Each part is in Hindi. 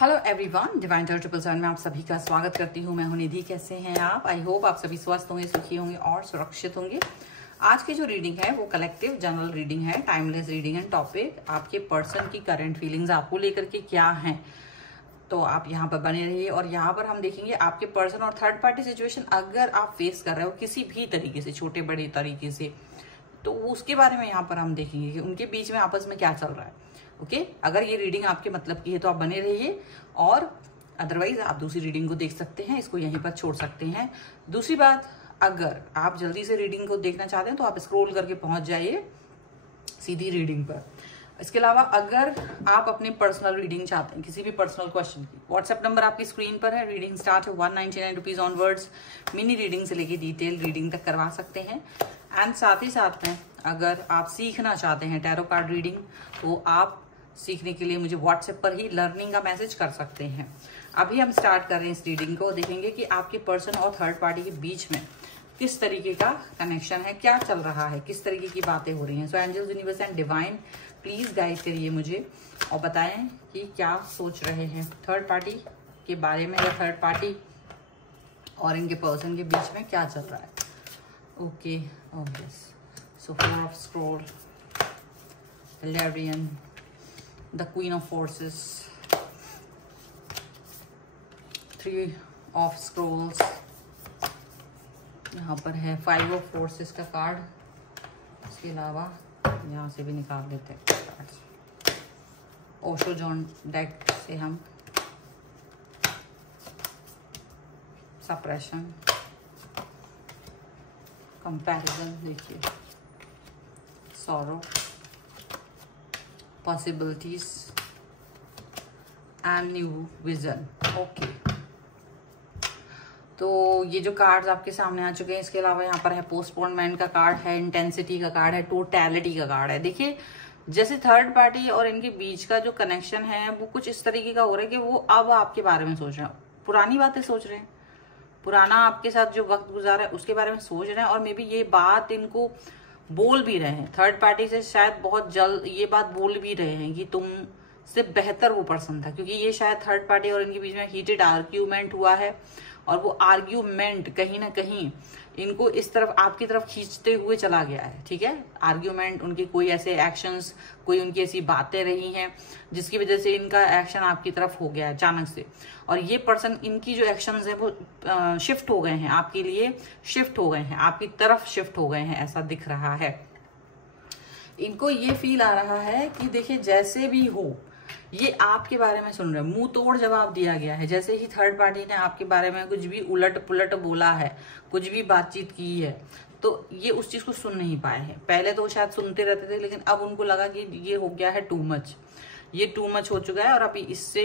हेलो एवरीवन, डिवाइन 777 में आप सभी का स्वागत करती हूँ। मैं हूँ निधि। कैसे हैं आप? आई होप आप सभी स्वस्थ होंगे, सुखी होंगे और सुरक्षित होंगे। आज की जो रीडिंग है वो कलेक्टिव जनरल रीडिंग है, टाइमलेस रीडिंग है। टॉपिक आपके पर्सन की करंट फीलिंग्स आपको लेकर के क्या हैं, तो आप यहाँ पर बने रहिए। और यहाँ पर हम देखेंगे आपके पर्सन और थर्ड पार्टी सिचुएशन अगर आप फेस कर रहे हो किसी भी तरीके से, छोटे बड़े तरीके से, तो उसके बारे में यहाँ पर हम देखेंगे कि उनके बीच में आपस में क्या चल रहा है। ओके, अगर ये रीडिंग आपके मतलब की है तो आप बने रहिए, और अदरवाइज आप दूसरी रीडिंग को देख सकते हैं, इसको यहीं पर छोड़ सकते हैं। दूसरी बात, अगर आप जल्दी से रीडिंग को देखना चाहते हैं तो आप स्क्रॉल करके पहुंच जाइए सीधी रीडिंग पर। इसके अलावा अगर आप अपनी पर्सनल रीडिंग चाहते हैं, किसी भी पर्सनल क्वेश्चन की, व्हाट्सएप नंबर आपकी स्क्रीन पर है। रीडिंग स्टार्ट है 199 रुपीज ऑनवर्ड्स। मिनी रीडिंग से लेके डिटेल रीडिंग तक करवा सकते हैं। एंड साथ ही साथ में अगर आप सीखना चाहते हैं टैरो कार्ड रीडिंग, तो आप सीखने के लिए मुझे व्हाट्सएप पर ही लर्निंग का मैसेज कर सकते हैं। अभी हम स्टार्ट कर रहे हैं इस रीडिंग को। देखेंगे कि आपके पर्सन और थर्ड पार्टी के बीच में किस तरीके का कनेक्शन है, क्या चल रहा है, किस तरीके की बातें हो रही हैं। So angels, universe and divine please guide करिए मुझे और बताएं कि क्या सोच रहे हैं थर्ड पार्टी के बारे में, या थर्ड पार्टी और इनके पर्सन के बीच में क्या चल रहा है। Okay, so 4 of scroll, Valerian, the Queen of Forces, 3 of Scrolls, यहाँ पर है 5 of Forces का कार्ड। इसके अलावा यहाँ से भी निकाल लेते हैं कार्ड्स। ओशो जॉन डेक से हम सप्रेशन, कंपैरिजन, देखिए sorrow, possibilities and new vision. Okay, तो ये जो कार्ड्स आपके सामने आ चुके हैं। इसके अलावा यहाँ पर है पोस्टपोनमेंट का कार्ड है, इंटेंसिटी का कार्ड है, टोटैलिटी का कार्ड है। देखिए, जैसे थर्ड पार्टी और इनके बीच का जो कनेक्शन है वो कुछ इस तरीके का हो रहा है कि वो अब आपके बारे में सोच रहे हैं, पुरानी बातें सोच रहे हैं, पुराना आपके साथ जो वक्त गुजारा है उसके बारे में सोच रहे हैं। और मे बी ये बात इनको बोल भी रहे हैं, थर्ड पार्टी से शायद बहुत जल्द ये बात बोल भी रहे हैं कि तुम से बेहतर वो पर्सन था, क्योंकि ये शायद थर्ड पार्टी और इनके बीच में हीटेड आर्ग्यूमेंट हुआ है। और वो आर्ग्यूमेंट कहीं ना कहीं इनको इस तरफ, आपकी तरफ खींचते हुए चला गया है। ठीक है, आर्ग्यूमेंट, उनके कोई ऐसे एक्शंस, कोई उनकी ऐसी बातें रही हैं जिसकी वजह से इनका एक्शन आपकी तरफ हो गया है अचानक से। और ये पर्सन, इनकी जो एक्शंस है वो शिफ्ट हो गए हैं, आपके लिए शिफ्ट हो गए हैं, आपकी तरफ शिफ्ट हो गए हैं, ऐसा दिख रहा है। इनको ये फील आ रहा है कि देखिए, जैसे भी हो ये आपके बारे में सुन रहे हैं, मुंह तोड़ जवाब दिया गया है। जैसे ही थर्ड पार्टी ने आपके बारे में कुछ भी उलट पुलट बोला है, कुछ भी बातचीत की है, तो ये उस चीज को सुन नहीं पाए हैं। पहले तो शायद सुनते रहते थे, लेकिन अब उनको लगा कि ये हो गया है टू मच, ये टू मच हो चुका है और अभी इससे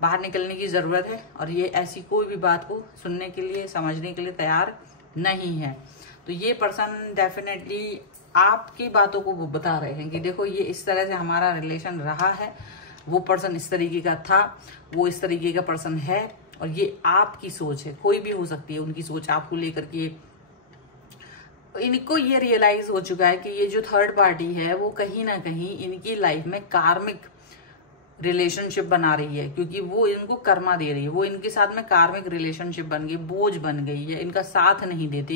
बाहर निकलने की जरूरत है। और ये ऐसी कोई भी बात को सुनने के लिए, समझने के लिए तैयार नहीं है। तो ये पर्सन डेफिनेटली आपकी बातों को वो बता रहे हैं कि देखो, ये इस तरह से हमारा रिलेशन रहा है, वो पर्सन इस तरीके का था, वो इस तरीके का पर्सन है, और ये आपकी सोच है, कोई भी हो सकती है उनकी सोच आपको लेकर के। इनको ये रियलाइज हो चुका है कि ये जो थर्ड पार्टी है वो कहीं ना कहीं इनकी लाइफ में कार्मिक रिलेशनशिप बना रही है, क्योंकि वो इनको कर्मा दे रही है। वो इनके साथ में कार्मिक रिलेशनशिप बन गई, बोझ बन गई है, इनका साथ नहीं देते,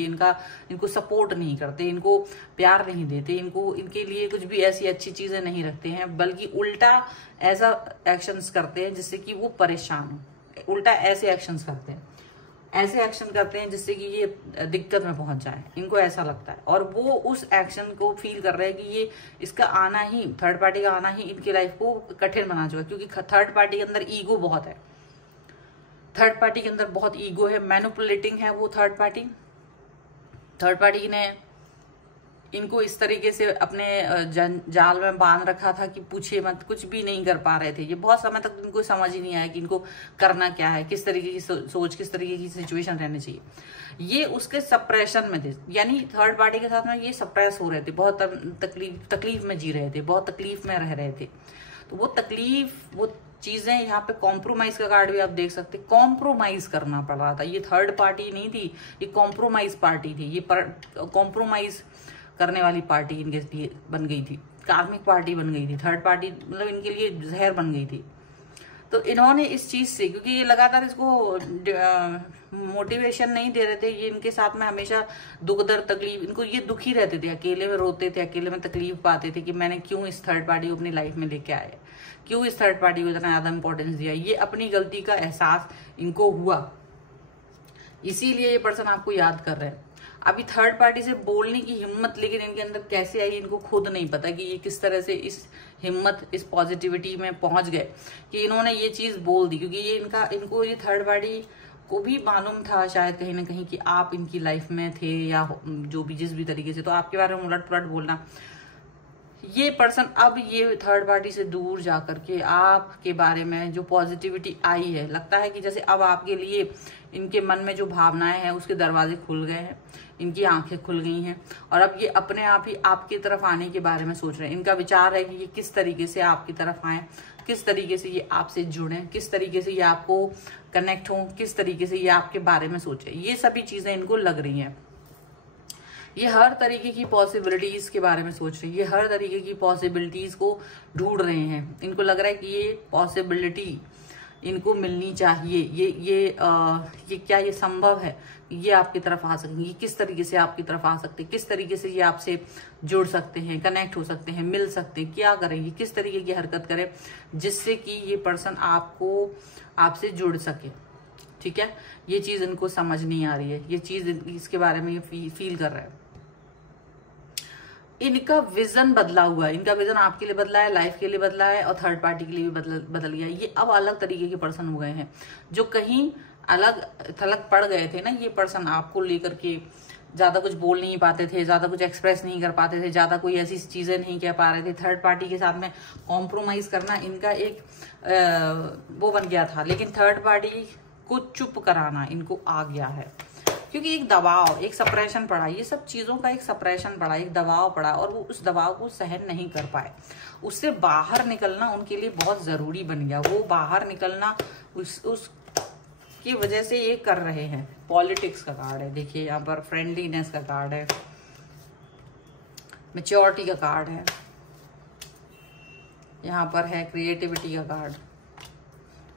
इनको सपोर्ट नहीं करते, इनको प्यार नहीं देते, इनके लिए कुछ भी ऐसी अच्छी चीजें नहीं रखते हैं, बल्कि उल्टा ऐसा एक्शंस करते हैं जिससे कि वो परेशान हो। उल्टा ऐसे एक्शंस करते हैं, ऐसे एक्शन करते हैं जिससे कि ये दिक्कत में पहुंच जाए, इनको ऐसा लगता है। और वो उस एक्शन को फील कर रहे हैं कि ये इसका आना ही, थर्ड पार्टी का आना ही इनकी लाइफ को कठिन बना चुका है, क्योंकि थर्ड पार्टी के अंदर ईगो बहुत है। थर्ड पार्टी के अंदर बहुत ईगो है, मैनिपुलेटिंग है वो थर्ड पार्टी। थर्ड पार्टी ने इनको इस तरीके से अपने जाल में बांध रखा था कि पूछिए मत, कुछ भी नहीं कर पा रहे थे। ये बहुत समय तक इनको समझ ही नहीं आया कि इनको करना क्या है, किस तरीके की सोच, किस तरीके की सिचुएशन रहनी चाहिए। ये उसके सप्रेशन में थे, यानी थर्ड पार्टी के साथ में ये सप्रेस हो रहे थे, बहुत तकलीफ में जी रहे थे, बहुत तकलीफ में रह रहे थे। तो वो तकलीफ, वो चीजें, यहाँ पे कॉम्प्रोमाइज का कार्ड भी आप देख सकते, कॉम्प्रोमाइज करना पड़ रहा था। ये थर्ड पार्टी नहीं थी, ये कॉम्प्रोमाइज पार्टी थी। ये कॉम्प्रोमाइज करने वाली पार्टी इनके लिए बन गई थी, कार्मिक पार्टी बन गई थी। थर्ड पार्टी मतलब इनके लिए जहर बन गई थी। तो इन्होंने इस चीज से, क्योंकि ये लगातार इसको मोटिवेशन नहीं दे रहे थे, ये इनके साथ में हमेशा दुख दर्द तकलीफ, इनको ये दुखी रहते थे, अकेले में रोते थे, अकेले में तकलीफ पाते थे कि मैंने क्यों इस थर्ड पार्टी को अपनी लाइफ में लेके आए, क्यों इस थर्ड पार्टी को इतना ज्यादा इंपॉर्टेंस दिया। ये अपनी गलती का एहसास इनको हुआ, इसीलिए ये पर्सन आपको याद कर रहे हैं। अभी थर्ड पार्टी से बोलने की हिम्मत लेकिन इनके अंदर कैसे आई इनको खुद नहीं पता कि ये किस तरह से इस हिम्मत, इस पॉजिटिविटी में पहुंच गए कि इन्होंने ये चीज बोल दी। क्योंकि ये इनको ये थर्ड पार्टी को भी मालूम था शायद कहीं ना कहीं कि आप इनकी लाइफ में थे, या जो भी जिस भी तरीके से, तो आपके बारे में उलट पुलट बोलना। ये पर्सन अब ये थर्ड पार्टी से दूर जाकर के आपके बारे में जो पॉजिटिविटी आई है, लगता है कि जैसे अब आपके लिए इनके मन में जो भावनाएं हैं उसके दरवाजे खुल गए हैं, इनकी आंखें खुल गई हैं, और अब ये अपने आप ही आपकी तरफ आने के बारे में सोच रहे हैं। इनका विचार है कि ये किस तरीके से आपकी तरफ आए, किस तरीके से ये आपसे जुड़े, किस तरीके से ये आपको कनेक्ट हो, किस तरीके से ये आपके बारे में सोचे। ये सभी चीजें इनको लग रही हैं। ये हर तरीके की पॉसिबिलिटीज के बारे में सोच रहे हैं, ये हर तरीके की पॉसिबिलिटीज को ढूंढ रहे हैं। इनको लग रहा है कि ये पॉसिबिलिटी इनको मिलनी चाहिए, ये क्या ये संभव है, ये आपकी तरफ आ सकेंगे, किस तरीके से आपकी तरफ आ सकते हैं, किस तरीके से ये आपसे जुड़ सकते हैं, कनेक्ट हो सकते हैं, मिल सकते हैं, क्या करेंगे, किस तरीके की हरकत करें जिससे कि ये पर्सन आपसे जुड़ सके। ठीक है, ये चीज इनको समझ नहीं आ रही है, ये चीज इसके बारे में ये फील कर रहा है। इनका विजन बदला हुआ है, इनका विजन आपके लिए बदला है, लाइफ के लिए बदला है, और थर्ड पार्टी के लिए भी बदल गया है। ये अब अलग तरीके के पर्सन हो गए हैं, जो कहीं अलग थलग पड़ गए थे ना। ये पर्सन आपको लेकर के ज्यादा कुछ बोल नहीं पाते थे, ज्यादा कुछ एक्सप्रेस नहीं कर पाते थे, ज्यादा कोई ऐसी चीजें नहीं कह पा रहे थे। थर्ड पार्टी के साथ में कॉम्प्रोमाइज करना इनका एक वो बन गया था, लेकिन थर्ड पार्टी को चुप कराना इनको आ गया है, क्योंकि एक दबाव, एक सप्रेशन पड़ा, ये सब चीजों का एक सप्रेशन पड़ा, एक दबाव पड़ा, और वो उस दबाव को सहन नहीं कर पाए। उससे बाहर निकलना उनके लिए बहुत जरूरी बन गया। वो बाहर निकलना उसकी वजह से ये कर रहे हैं। पॉलिटिक्स का कार्ड है, देखिए यहाँ पर फ्रेंडलीनेस का कार्ड है, मैच्योरिटी का कार्ड है, यहाँ पर है क्रिएटिविटी का कार्ड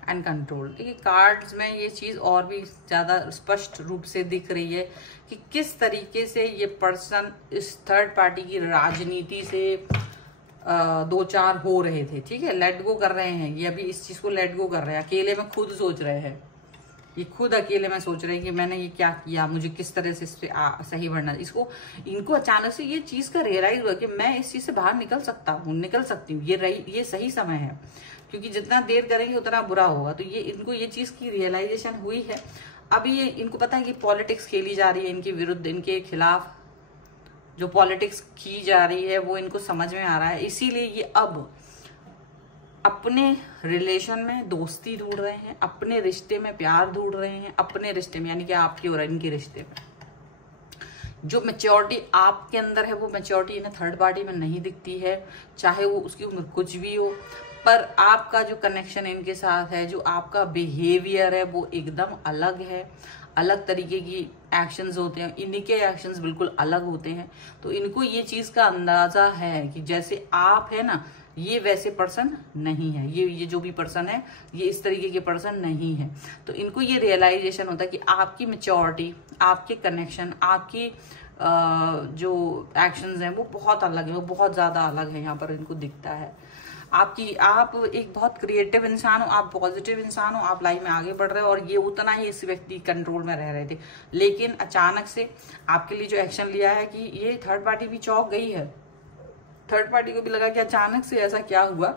एंड कंट्रोल। देखिए कार्ड्स में ये चीज और भी ज्यादा स्पष्ट रूप से दिख रही है कि किस तरीके से ये पर्सन इस थर्ड पार्टी की राजनीति से दो चार हो रहे थे। ठीक है, लेट गो कर रहे हैं, ये अभी इस चीज को लेट गो कर रहे हैं, अकेले में खुद सोच रहे हैं, ये खुद अकेले में सोच रहे हैं कि मैंने ये क्या किया, मुझे किस तरह से सही बढ़ना। इनको अचानक से ये चीज का रियलाइज हुआ कि मैं इस चीज से बाहर निकल सकता हूँ, निकल सकती हूँ, ये सही समय है, क्योंकि जितना देर करेंगे उतना बुरा होगा। तो ये इनको ये चीज की रियलाइजेशन हुई है। अभी ये इनको पता है कि पॉलिटिक्स खेली जा रही है इनके विरुद्ध, इनके खिलाफ जो पॉलिटिक्स की जा रही है वो इनको समझ में आ रहा है। इसीलिए ये अब अपने रिलेशन में दोस्ती ढूंढ रहे हैं, अपने रिश्ते में प्यार ढूंढ रहे हैं, अपने रिश्ते में, यानी कि आपके और इनके रिश्ते में जो मैच्योरिटी आपके अंदर है, वो मैच्योरिटी इन्हें थर्ड पार्टी में नहीं दिखती है, चाहे वो उसकी उम्र कुछ भी हो। पर आपका जो कनेक्शन इनके साथ है, जो आपका बिहेवियर है, वो एकदम अलग है, अलग तरीके की एक्शंस होते हैं, इनके एक्शंस बिल्कुल अलग होते हैं। तो इनको ये चीज का अंदाजा है कि जैसे आप है ना, ये वैसे पर्सन नहीं है, ये जो भी पर्सन है ये इस तरीके के पर्सन नहीं है। तो इनको ये रियलाइजेशन होता है कि आपकी मैच्योरिटी, आपके कनेक्शन, आपकी जो एक्शंस हैं वो बहुत अलग है, वो बहुत ज्यादा अलग है। यहाँ पर इनको दिखता है आप एक बहुत क्रिएटिव इंसान हो, आप पॉजिटिव इंसान हो, आप लाइफ में आगे बढ़ रहे हो, और ये उतना ही इस व्यक्ति कंट्रोल में रह रहे थे। लेकिन अचानक से आपके लिए जो एक्शन लिया है कि ये थर्ड पार्टी भी चौंक गई है। थर्ड पार्टी को भी लगा कि अचानक से ऐसा क्या हुआ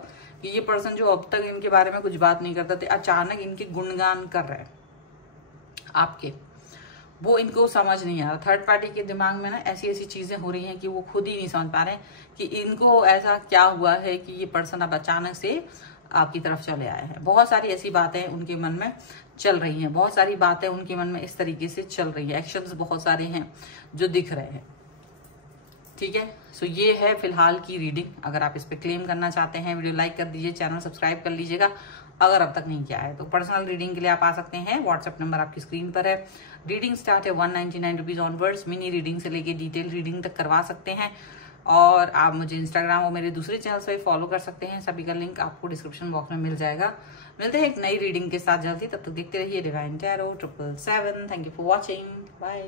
कि ये पर्सन जो अब तक इनके बारे में कुछ बात नहीं करता थे, अचानक इनके गुणगान कर रहे हैं आपके। वो इनको समझ नहीं आ रहा। थर्ड पार्टी के दिमाग में ना ऐसी ऐसी चीजें हो रही हैं कि वो खुद ही नहीं समझ पा रहे कि इनको ऐसा क्या हुआ है कि ये पर्सन अब अचानक से आपकी तरफ चले आए हैं। बहुत सारी ऐसी बातें उनके मन में चल रही हैं, बहुत सारी बातें उनके मन में इस तरीके से चल रही है, एक्शंस बहुत सारे हैं जो दिख रहे हैं। ठीक है, सो ये है फिलहाल की रीडिंग। अगर आप इस पे क्लेम करना चाहते हैं, वीडियो लाइक कर दीजिए, चैनल सब्सक्राइब कर लीजिएगा अगर अब तक नहीं किया है। तो पर्सनल रीडिंग के लिए आप आ सकते हैं, व्हाट्सएप नंबर आपकी स्क्रीन पर है। रीडिंग स्टार्ट है 199 रुपीज ऑनवर्ड्स। मिनी रीडिंग से लेके डिटेल रीडिंग तक करवा सकते हैं। और आप मुझे इंस्टाग्राम और मेरे दूसरे चैनल से फॉलो कर सकते हैं, सभी का लिंक आपको डिस्क्रिप्शन बॉक्स में मिल जाएगा। मिलते हैं एक नई रीडिंग के साथ जल्दी, तब तक देखते रहिए divine tarot 777। Thank you for watching, bye.